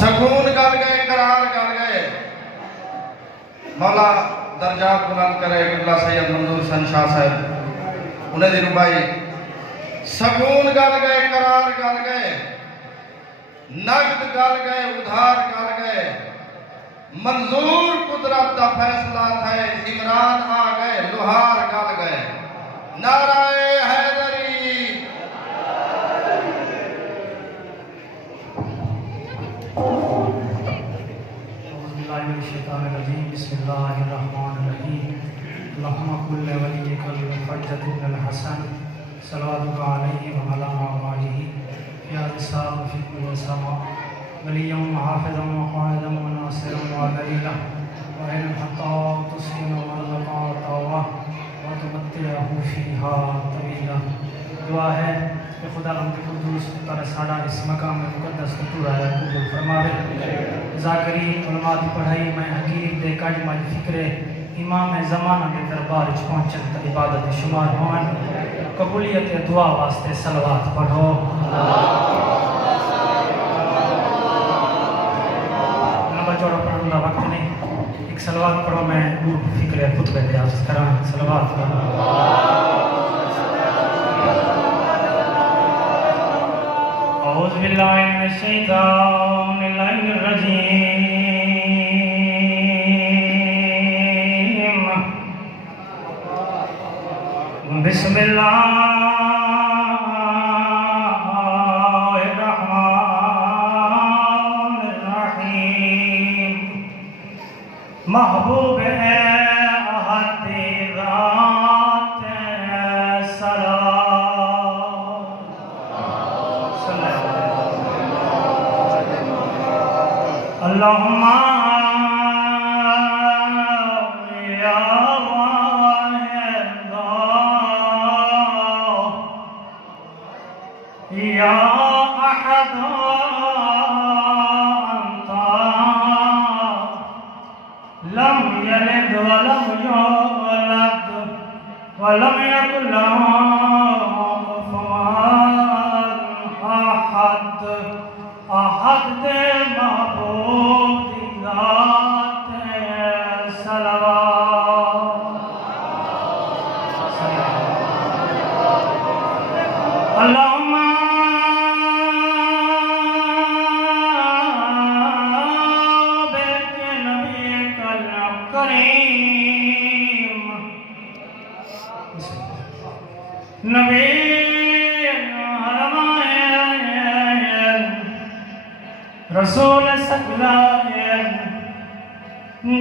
سکون گل گئے قرار گل گئے مولا درجات بلند کرے قبلہ سید منظور حسین شاہ صاحب انہیں دی ربائی سکون گل گئے قرار گل گئے نقد گل گئے ادھار گل گئے منظور قدرت دا فیصلہ تھے عمران آ گئے لوہار گل گئے نعرہ حیدری الشیطان الرجیم بسم اللہ الرحمن الرحیم اللہم کل ولیک الحجۃ بن الحسن صلواتک علیہ وعلی آلہ یا رسال فی کل سما ولیا وحافظا وقائدا وناصرا ودلیلا وعین حتی تسکن ورزقا طاوہ وتمتعہ فیہا طویلا دعا ہے کہ خدا رحمت قدوس تعالی ساڑا اس مقام مقدس کو پورا ہے قبول فرماوے ذاکری علماء کی پڑھائی میں حقیق دے کج مج فکر امام زمانہ کے دربار وچ پہنچن تے عبادت شمار ہون قبولیت دعا واسطے صلوات پڑھو نمبر جوڑو پڑھنے کا وقت نہیں ایک صلوات پڑھو میں فکر خطبے دے عرض کراں صلوات پڑھو اعوذ باللہ من الشیطان الرجیم بسم اللہ الرحمن الرحیم محبوب احد ذات سلام اللہم یا واحد یا احد انت لم یلد ولم یولد ولم یکن له کفوا احد احد دے محبوب دی ذات صلوات اللہم بک نبیک الکریم نبی رسول سکلائن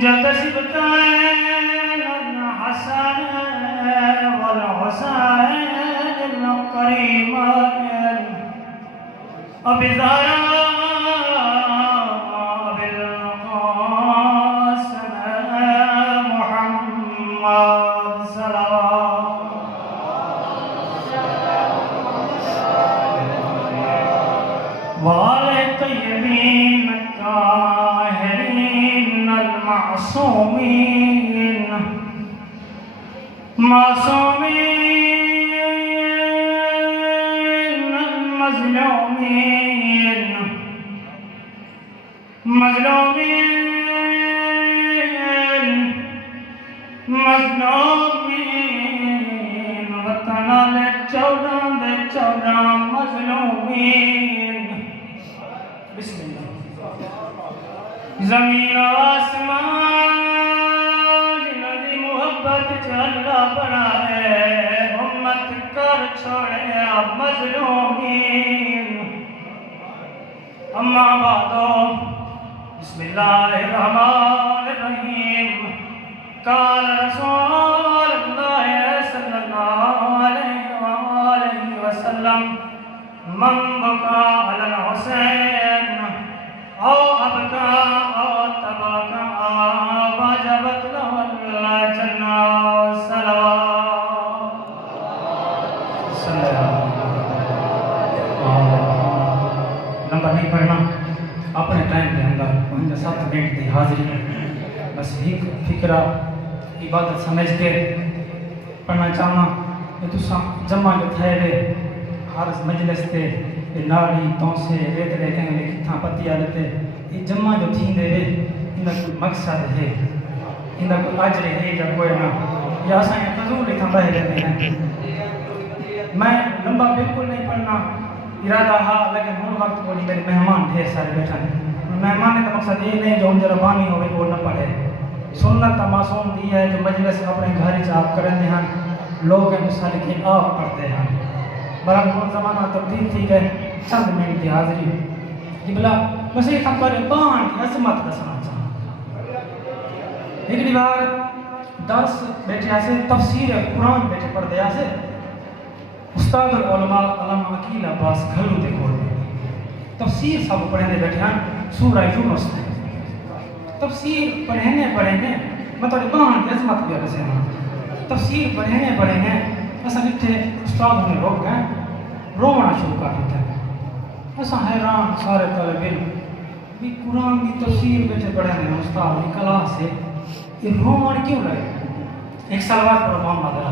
جد شبتائن الحسن والحسین القریمائن ابزارا بالقاسم محمد صلوات وآل الطيبين الطاهرين المعصومين معصومين المظلومين مظلومين وطن دے 14 مظلومین بسم اللہ زمین و آسمان جنہوں دی محبت چلا بڑا ہے امت کر چھوڑے اب مظلومین اما بعدو بسم اللہ الرحمن الرحیم قال رسول اللہ صلی اللہ علیہ وآلہ وسلم من بکا علی الحسین او ابکا او تبکا واجبت له الجنہ صلوات نمبر نہیں پڑھنا اپنے ٹائم کے اندر 7 منٹ کی حاضری بس ایک فکرہ عبادت سمجھ کے پڑھنا چاہنا کہ تسا جمع جو تھے ہر مجلس تے ناڑی تو سے ریت لے کے کتھاں پتی آلتے یہ جمع جو تھیندے ہے ان کوئی مقصد ہے ان کوئی اجر ہے یا کوئی نہ یا اساں فضول لکھا بہ رہے ہیں میں لمبا بالکل نہیں پڑھنا ارادہ ہا لیکن ہن وقت کو میرے مہمان ڈھیر سارے بیٹھے ہیں مہمان کا مقصد یہ نہیں جو ان ربانی ہوئے وہ نہ پڑھے سنت معصوم دی ہے جو مجلس اپنے گھر سے آپ کرتے ہیں لوگ مثال کے آپ پڑھتے ہیں برحال وہ زمانہ تبدیل تھی گئے چند منٹ کی حاضری یہ بلا بس یہ ہم پر بان کی عظمت دسنا چاہاں ایک بار درس بیٹھے آسے تفسیر قرآن بیٹھے پڑھ دیا سے استاد العلماء علامہ عقیل عباس گھلو دے کھول تفسیر سب پڑھنے بیٹھے ہیں سورہ یونس ہے تفسیر پڑھنے مطلب بان کی عظمت بھی رسے ہیں تفسیر پڑھنے ایسا لکھتے استاد نے روک گئے رونا شروع کر دیتے ہیں ایسا حیران سارے طالب علم بھی قرآن کی تفسیر بیٹھے پڑھنے استاد کی کلاس سے یہ رومان کیوں لگے ایک سلوات پر محمد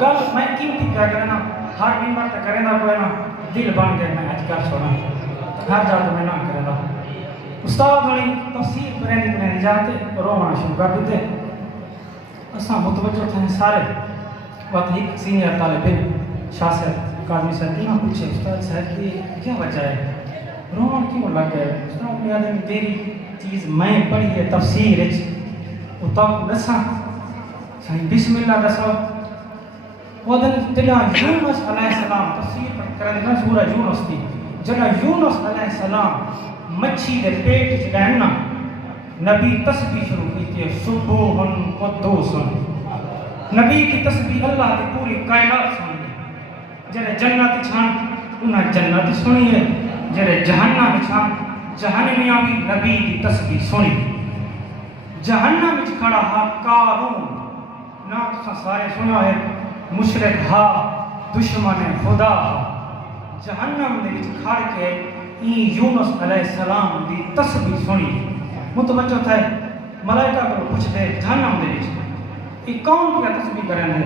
گل میں کیوں تھی کیا کرنا ہر ممبر تک کریں دا کوئی نا دل بن گئے میں آج کر چھوڑا ہر جاتا میں نہ کریں دا استاد ہوئی تفسیر پڑھنے جاتے رونا شروع کر دیتے اساں متوجہ تھے سارے وقت ایک سینئر طالب علم شاہ صاحب قاضی صاحب نے پوچھے استاد صاحب کی کیا وجہ ہے رومان کیوں لگ گئے استاد نے آدھے تیری چیز میں پڑھی ہے تفسیر وہ تک دساں صحیح بسم اللہ دسو وہ دن تیرا یونس علیہ السلام تفسیر پر کرنے کا سورہ یونس تھی جڑا یونس علیہ السلام مچھی دے پیٹ چ گئے نا نبی تسبیح شروع کی تھی سبوح قدوس نبی کی تسبیح اللہ کی پوری کائنات سنی جڑے جنت چھان انہاں جنت سنی ہے جڑے جہنم چھان جہنمیاں بھی نبی کی تسبیح سنی جہنم وچ کھڑا ہا قارون نہ تساں سارے سنا ہے مشرک ہا دشمن خدا جہنم دے وچ کھڑ کے این یونس علیہ السلام دی تسبیح سنی متوجہ تھے ملائکہ کو پوچھ دے جہنم دے وچ یہ کون کیا تسبیح کریں دے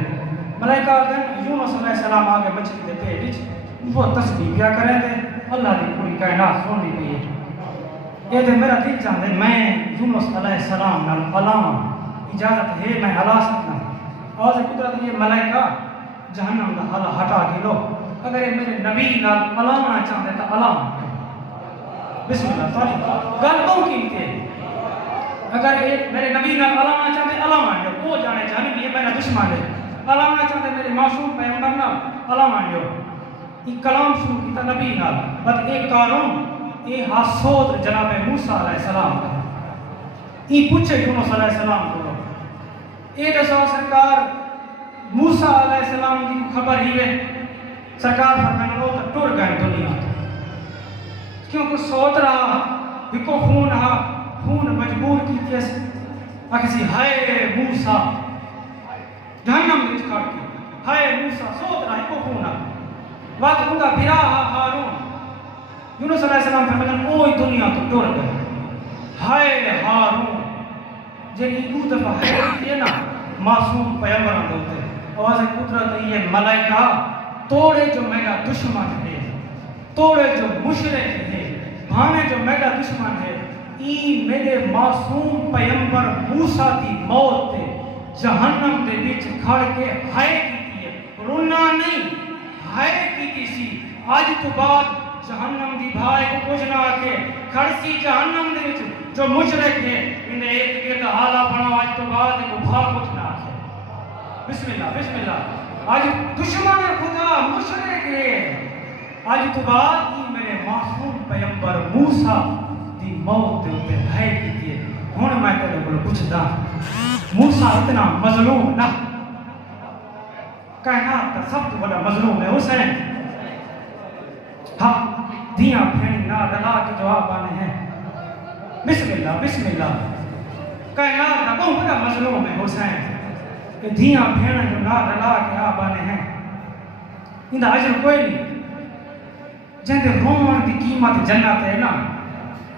ملائکہ دن یونس علیہ السلام آگے مچھلی دے پیٹ وچ وہ تسبیح کیا کریں دے اللہ دی پوری کائنات سن لی پئی ہے یہ دے میرا دل چاہتے میں یونس علیہ السلام نال علامہ اجازت ہے میں علا سکتا آواز قدرت یہ ملائکہ جہنم دا حالہ ہٹا کے لو اگر یہ میرے نبی نال علامہ چاہتے تو علامہ بسم اللہ تعالی گل کون کی تھے اگر یہ میرے نبی نال علامہ چاہتے علامہ جو وہ جانے جہنم یہ میرا دشمن ہے علامہ چاہتے میرے معصوم پیغمبر نال علامہ جو یہ کلام شروع کیتا نبی نال بس ایک قارون یہ حسود جناب موسیٰ علیہ السلام کا یہ پوچھے یونس علیہ السلام کو یہ دسو سرکار موسیٰ علیہ السلام کی خبر ہی ہے سرکار فرمانے لو تو ٹر گئے دنیا کیونکہ سوت رہا بکو خون رہا خون مجبور کی تیس اکسی ہائے موسیٰ جہنم میں کھڑ کے ہائے موسیٰ سوت رہا بکو خون رہا وقت ان کا بھرا ہارون یونس علیہ السلام فرمانے اوہ دنیا تو ٹر گئے ہائے ہارون جنہی دو دفعہ حیرت ہے نا معصوم پیغمبران ہوتے آواز قدرت یہ ملائکہ توڑے جو میرا دشمن ہے توڑے جو مشرک ہے بھانے جو میرا دشمن ہے ای میرے معصوم پیغمبر موسیٰ دی موت تے جہنم دے بیچ کھڑ کے ہائے کی ہے رونا نہیں ہائے کی سی آج تو بعد جہنم دی بھائی کو کچھ نہ آکے کھڑسی جہنم دے بیچ جو مشرک ہے انہیں ایک ایک حالہ بنا آج تو بعد کو بھا کچھ نہ آکے بسم اللہ آج دشمن خدا مشرک ہے آج تو بعد ہی میرے معصوم پیغمبر موسیٰ دی موت دے ہوتے ہے کی دیئے ہونے میں تیرے بلو کچھ دا موسیٰ اتنا مظلوم نہ کائنات کا سب تو بڑا مظلوم ہے حسین ہاں دیاں پھینی نہ رلا کے جواب آنے ہیں بسم اللہ کائنات کا کون بڑا مظلوم ہے حسین کہ دیاں پھینی جو نہ رلا کے آپ آنے ہیں اندھا عجر کوئی نہیں جہاں دے رومان دی قیمت جنت ہے نا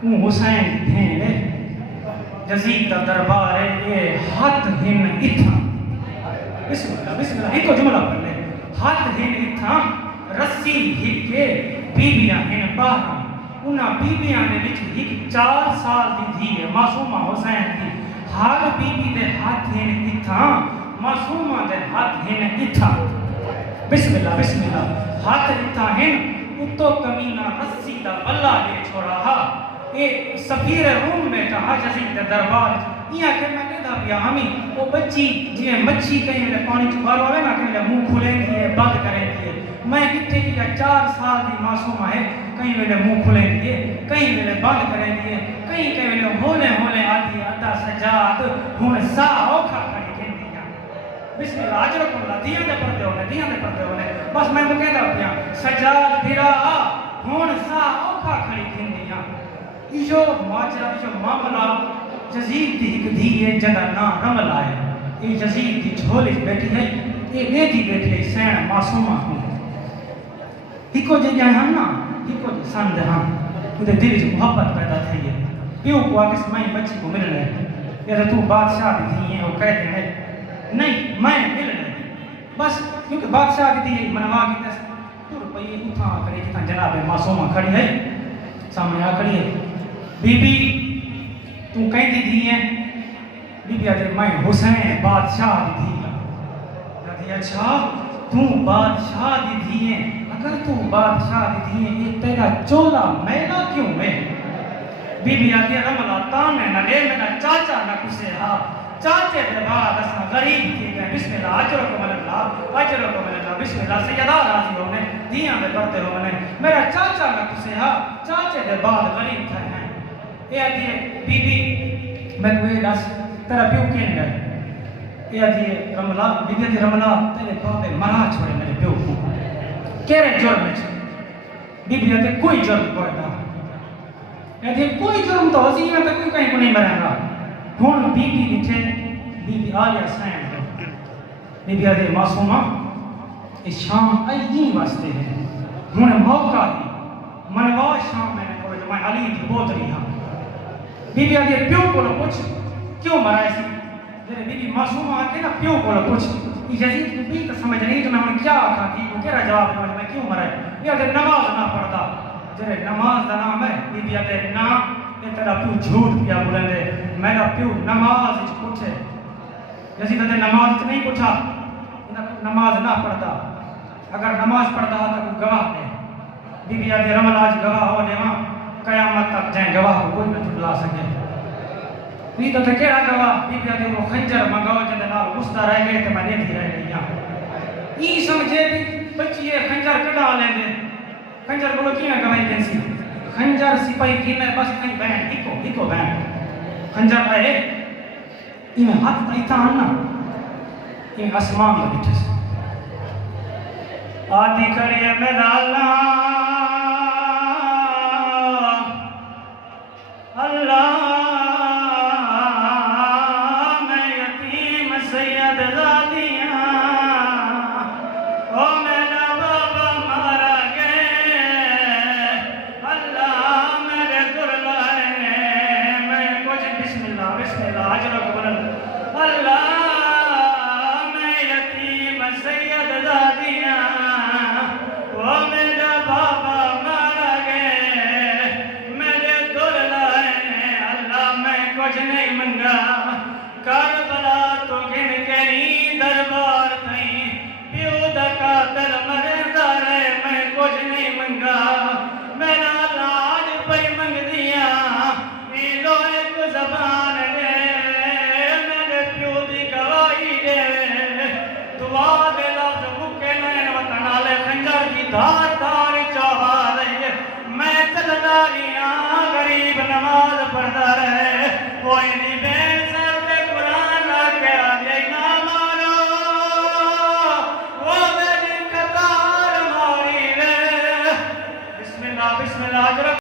وہ حسین دی بھین ہے جزید دا دربار ہے یہ حد ہن اتھا بسم اللہ ایک کو جملہ پڑھ لے حد ہن اتھا رسی ہک کے بیبیاں ہیں باہر انہاں بیبیاں نے وچ ایک 4 سال دی تھی معصومہ حسین دی ہر بیبی دے ہاتھ ہیں اتھاں معصومہ دے ہاتھ ہیں اتھاں بسم اللہ ہاتھ اتھاں ہیں اتو کمینہ رسی دا اللہ دے چھوڑا ہا اے سفیر روم میں کہا جزید دے دربار یہاں کہ میں کہتا پیا ہمیں وہ بچی جنہیں مچھی کہیں میرے پانی چکار ہوئے نا کہ میرے منہ کھلیں گی بند کریں گی میں کتے کیا 4 سال دی معصومہ ہے کہیں میرے منہ کھلیں گی کہیں میرے بند کریں گی کہیں میرے ہولے آدھی آدھا سجاد ہون سا اوکھا کھڑی کھیں دیا بسم اللہ عجرکم اللہ دیاں دے پردے ہونے بس میں تو کہتا پیا سجاد بھرا ہون سا اوکھا کھڑی کھیں دیا ایشو ماجرہ ایشو معاملہ جزید دی ایک دھی ہے جنہ نا رمل آئے یہ جزید دی جھولی بیٹھی ہے یہ نیدی بیٹھی ہے سین معصومہ ہوں ہکو جے جائے ہم نا ہکو جے سند ہم تو دل جو محبت پیدا تھی ہے پیو کو آکس میں بچی کو مل رہے یا تو بادشاہ دی تھی ہیں وہ کہتے ہیں نہیں میں مل رہے بس کیونکہ بادشاہ دی تھی منوا کی تس تو روپئی اتھا کھڑی کتنا جناب معصومہ کھڑی ہے سامنے آ کھڑی ہے بی بی تو کہیں دی دی ہیں بی بی آتے میں حسین بادشاہ دی دی ہے اچھا تو بادشاہ دی دی ہیں اگر تو بادشاہ دی دی ہیں یہ تیرا چولا میلا کیوں ہے بی بی آتے رملا تانے نہ لے میرا چاچا نہ کسے ہاں چاچے دے بعد اسنا غریب تھی گئے بسم اللہ عجرکم اللہ بسم اللہ سیدہ راضی ہونے دیاں دے پڑھتے ہونے میرا چاچا نہ کسے ہاں چاچے دے بعد غریب تھے ہیں یہ آتی ہے بی بی میں کوئی دس تیرا پیو کین گئے یہ آتی ہے رملا بی بی آتی رملا تیرے پاپے مرا چھوڑے میرے پیو کو کہرے جرم میں چھوڑے بی بی آتی کوئی جرم کوئی نہ یہ آتی ہے کوئی جرم تو حسین میں تو کوئی کہیں کو نہیں مریں گا ہون بی بی دیکھے بی بی آلیہ سین بی بی آتی معصومہ اس شام ایین واسطے ہیں ہون موقع ہی منوا شام میں نے کوئی جو میں علی کی بہت رہی ہاں بی بی آتی ہے پیو کو لو پوچھ کیوں مرا ایسی بی بی معصومہ آتی ہے نا پیو کو لو پوچھ یہ جزید کو بھی تو سمجھ نہیں تو میں انہیں کیا آکھا تھی وہ کہہ رہا جواب میں کیوں مرا ہے یہ آتی نماز نہ پڑھتا جرے نماز دا نام ہے بی بی آتی ہے نا یہ تیرا پیو جھوٹ پیا بولیں دے میرا پیو نماز اچھ پوچھے جیسی تیرے نماز اچھ نہیں پوچھا نماز نہ پڑھتا اگر نماز پڑھتا تو کوئی گواہ دے بی بی آتی رمل آج گواہ ہو دے وہاں قیامت تک جائیں گواہ کو کوئی نہ لا سکے نہیں تو کہڑا گواہ بی بی آتی وہ خنجر منگاؤ جندے نال غصہ رہ گئے تو میں نہیں رہ گئی یہ سمجھے بھی بچی یہ خنجر کٹا لیں دے خنجر بولو کی میں گواہی کینسی خنجر سپاہی کی میں بس کہیں بہن ہکو بہن خنجر آئے یہ میں ہاتھ تیتا آنا یہ اسمان میں بیٹھے سے آدھی کڑی میں لالا